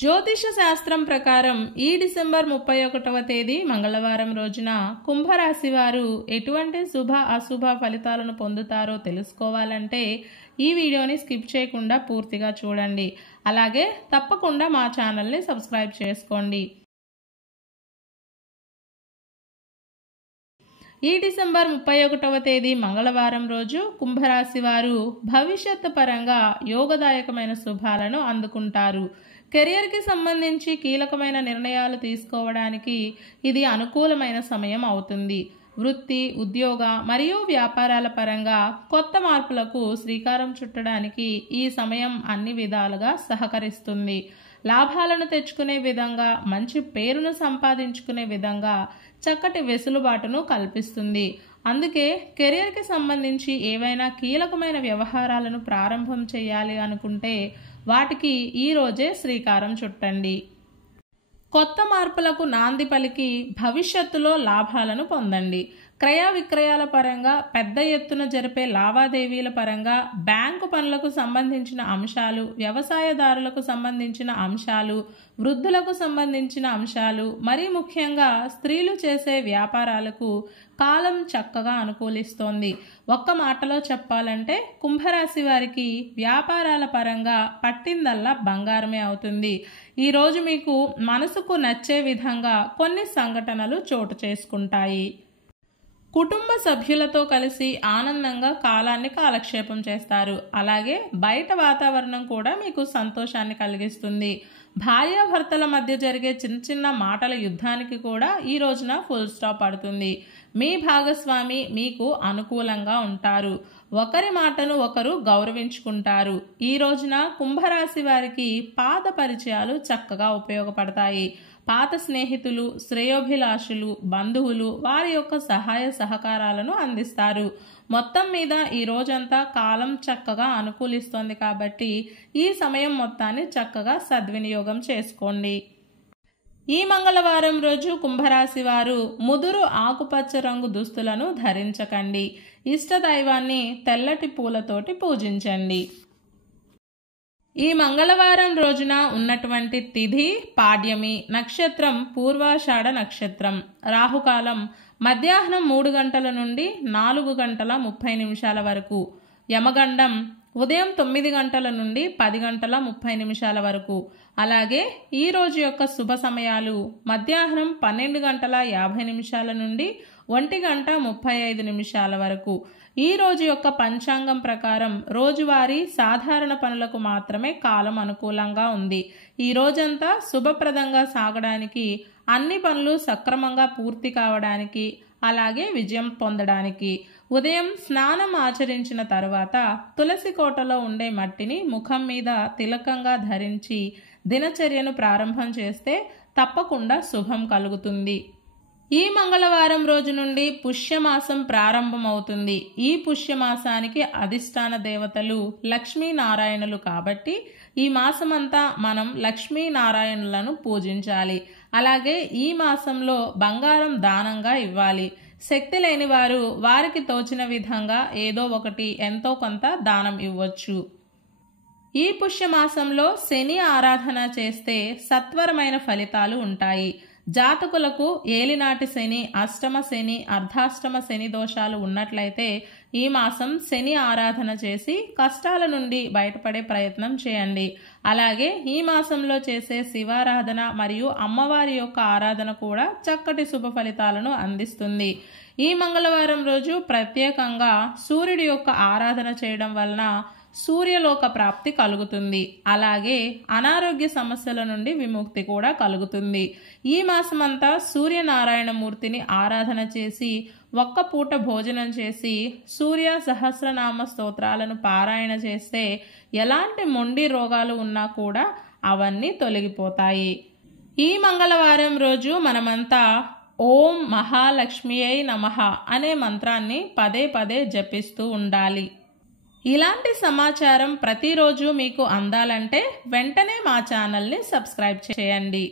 జ్యోతిష శాస్త్రం ప్రకారం ఈ డిసెంబర్ 31వ తేదీ మంగళవారం రోజున కుంభరాశి వారు ఎటువంటి శుభ అశుభ ఫలితాలను పొందుతారో తెలుసుకోవాలంటే ఈ వీడియోని స్కిప్ చేయకుండా పూర్తిగా చూడండి. అలాగే తప్పకుండా మా ఛానల్ని సబ్స్క్రైబ్ చేసుకోండి. ఈ డిసెంబర్ 31వ తేదీ మంగళవారం రోజు కుంభరాశి వారు భవిష్యత్తు పరంగా యోగదాయకమైన శుభాలను అందుకుంటారు. కెరియర్కి సంబంధించి కీలకమైన నిర్ణయాలు తీసుకోవడానికి ఇది అనుకూలమైన సమయం అవుతుంది. వృత్తి, ఉద్యోగ మరియు వ్యాపారాల పరంగా కొత్త మార్పులకు శ్రీకారం చుట్టడానికి ఈ సమయం అన్ని విధాలుగా సహకరిస్తుంది. లాభాలను తెచ్చుకునే విధంగా, మంచి పేరును సంపాదించుకునే విధంగా చక్కటి వెసులుబాటును కల్పిస్తుంది. అందుకే కెరియర్కి సంబంధించి ఏవైనా కీలకమైన వ్యవహారాలను ప్రారంభం చేయాలి అనుకుంటే వాటికి ఈ రోజే శ్రీకారం చుట్టండి. కొత్త మార్పులకు నాంది పలికి భవిష్యత్తులో లాభాలను పొందండి. క్రయ విక్రయాల పరంగా, పెద్ద ఎత్తున జరిపే లావాదేవీల పరంగా, బ్యాంకు పనులకు సంబంధించిన అంశాలు, వ్యవసాయదారులకు సంబంధించిన అంశాలు, వృద్ధులకు సంబంధించిన అంశాలు, మరీ ముఖ్యంగా స్త్రీలు చేసే వ్యాపారాలకు కాలం చక్కగా అనుకూలిస్తోంది. ఒక్క మాటలో చెప్పాలంటే కుంభరాశి వారికి వ్యాపారాల పరంగా పట్టిందల్లా బంగారమే అవుతుంది. ఈరోజు మీకు మనసుకు నచ్చే విధంగా కొన్ని సంఘటనలు చోటు చేసుకుంటాయి. కుటుంబ సభ్యులతో కలిసి ఆనందంగా కాలాన్ని కాలక్షేపం చేస్తారు. అలాగే బయట వాతావరణం కూడా మీకు సంతోషాన్ని కలిగిస్తుంది. భార్యాభర్తల మధ్య జరిగే చిన్న చిన్న మాటల యుద్ధానికి కూడా ఈ రోజున ఫుల్ స్టాప్ పడుతుంది. మీ భాగస్వామి మీకు అనుకూలంగా ఉంటారు. ఒకరి మాటను ఒకరు గౌరవించుకుంటారు. ఈ రోజున కుంభరాశి వారికి పాత పరిచయాలు చక్కగా ఉపయోగపడతాయి. పాత స్నేహితులు, శ్రేయోభిలాషులు, బంధువులు వారి యొక్క సహాయ సహకారాలను అందిస్తారు. మొత్తం మీద ఈ రోజంతా కాలం చక్కగా అనుకూలిస్తోంది కాబట్టి ఈ సమయం మొత్తాన్ని చక్కగా సద్వినియోగం చేసుకోండి. ఈ మంగళవారం రోజు కుంభరాశి వారు ముదురు ఆకుపచ్చ రంగు దుస్తులను ధరించకండి. ఇష్ట దైవాన్ని తెల్లటి పూలతోటి పూజించండి. ఈ మంగళవారం రోజున ఉన్నటువంటి తిథి పాడ్యమి, నక్షత్రం పూర్వాషాఢ నక్షత్రం, రాహుకాలం మధ్యాహ్నం 3 గంటల నుండి 4 గంటల 30 నిమిషాల వరకు, యమగండం ఉదయం 9 గంటల నుండి 10 గంటల 30 నిమిషాల వరకు. అలాగే ఈ రోజు యొక్క శుభ సమయాలు మధ్యాహ్నం 12 గంటల 50 నిమిషాల నుండి 1 గంట 35 నిమిషాల వరకు. ఈ రోజు యొక్క పంచాంగం ప్రకారం రోజువారీ సాధారణ పనులకు మాత్రమే కాలం అనుకూలంగా ఉంది. ఈ రోజంతా శుభప్రదంగా సాగడానికి, అన్ని పనులు సక్రమంగా పూర్తి కావడానికి, అలాగే విజయం పొందడానికి ఉదయం స్నానం ఆచరించిన తరువాత తులసి కోటలో ఉండే మట్టిని ముఖం మీద తిలకంగా ధరించి దినచర్యను ప్రారంభం చేస్తే తప్పకుండా శుభం కలుగుతుంది. ఈ మంగళవారం రోజు నుండి పుష్యమాసం ప్రారంభమవుతుంది. ఈ పుష్యమాసానికి అధిష్టాన దేవతలు లక్ష్మీనారాయణులు కాబట్టి ఈ మాసమంతా మనం లక్ష్మీనారాయణులను పూజించాలి. అలాగే ఈ మాసంలో బంగారం దానంగా ఇవ్వాలి. శక్తి లేని వారు వారికి తోచిన విధంగా ఏదో ఒకటి ఎంతో కొంత దానం ఇవ్వచ్చు. ఈ పుష్యమాసంలో శని ఆరాధన చేస్తే సత్వరమైన ఫలితాలు ఉంటాయి. జాతకులకు ఏలినాటి శని, అష్టమ శని, అర్ధాష్టమ శని దోషాలు ఉన్నట్లయితే ఈ మాసం శని ఆరాధన చేసి కష్టాల నుండి బయటపడే ప్రయత్నం చేయండి. అలాగే ఈ మాసంలో చేసే శివారాధన మరియు అమ్మవారి యొక్క ఆరాధన కూడా చక్కటి శుభ ఫలితాలను అందిస్తుంది. ఈ మంగళవారం రోజు ప్రత్యేకంగా సూర్యుడి యొక్క ఆరాధన చేయడం వలన సూర్యలోక ప్రాప్తి కలుగుతుంది. అలాగే అనారోగ్య సమస్యల నుండి విముక్తి కూడా కలుగుతుంది. ఈ మాసమంతా సూర్యనారాయణమూర్తిని ఆరాధన చేసి ఒక్క పూట భోజనం చేసి సూర్య సహస్రనామ స్తోత్రాలను పారాయణ చేస్తే ఎలాంటి మొండి రోగాలు ఉన్నా కూడా అవన్నీ తొలగిపోతాయి. ఈ మంగళవారం రోజు మనమంతా ఓం మహాలక్ష్మియై నమః అనే మంత్రాన్ని పదే పదే జపిస్తూ ఉండాలి. ఇలాంటి సమాచారం ప్రతిరోజు మీకు అందాలంటే వెంటనే మా ఛానల్ని సబ్స్క్రైబ్ చేయండి.